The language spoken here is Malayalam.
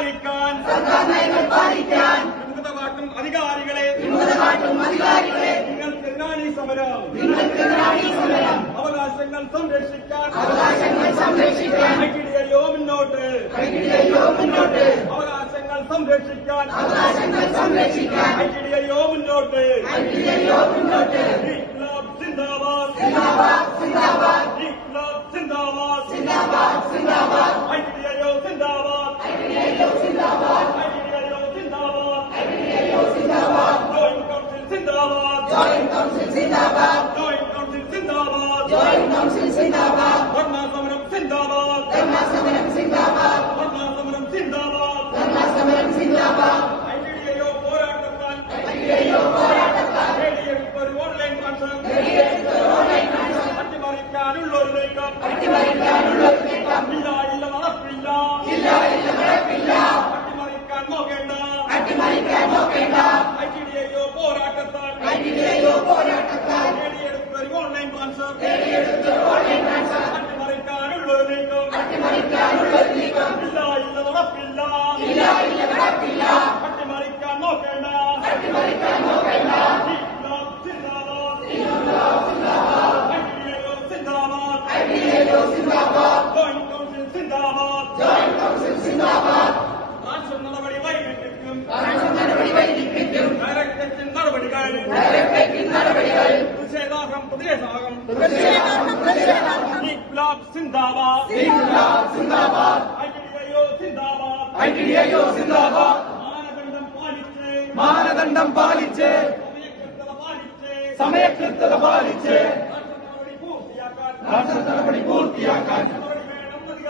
പാലിക്കാൻ വിമുഖതകാട്ടും അധികാരികളെ നിങ്ങൾക്കെതിരാണ് ഈ സമരം. അവകാശങ്ങൾ സംരക്ഷിക്കാൻ ഐക്യയോ മുന്നോട്ട്. അവകാശങ്ങൾ സംരക്ഷിക്കാൻ ഐക്യയോ മുന്നോട്ട്. ഇൻക്ലാബ് സിന്ദാബാദ്, ഇൻക്ലാബ് സിന്ദാബാദ്, ഐക്യയോ സിന്ദാബാദ്, ഐക്യയോ സിന്ദാബാദ്, ജോയിന്റ് കൗൺസിൽ സിന്ദാബാദ്, ജോയിന്റ് കൗൺസിൽ സിന്ദാബാദ്, ധർണാ സമരം സിന്ദാബാദ്, ധർണാ സമരം സിന്ദാബാദ്. ഐക്യയോ പോരാട്ടത്താൽ നേടിയെടുത്തൊരു ഓൺലൈൻ ട്രാൻസ്ഫർ അട്ടിമറിക്കാനുള്ളൊരു നീക്കം ഇല്ല നടപ്പില്ല. അട്ടിമറിക്കാൻ നോക്കേണ്ട ഐക്യയോ പോരാട്ടത്താൽ നേടിയെടുത്തൊരു ഓൺലൈൻ ട്രാൻസ്ഫർ അട്ടിമറിക്കാനുള്ളൊരു നീക്കം ഇല്ല നടപ്പില്ല. അട്ടിമറിക്കാൻ നോക്കേണ്ട ഐക്യയോ സിന്ദാബാദ്, ജോയിന്റ് കൗൺസിൽ സിന്ദാബാദ്. ട്രാൻസ്ഫർ നടപടി വൈകിപ്പിക്കും ഡയറക്ടറേറ്റ് നടപടികൾ പ്രതിഷേധാർഹം. ഇൻക്ലാബ് സിന്ദാബാദ്, ഐക്യയോ സിന്ദാബാദ്. മാനദണ്ഡം പാലിച്ച് സമയകൃത്യത പാലിച്ച് നടപടി പൂർത്തിയാക്കാൻ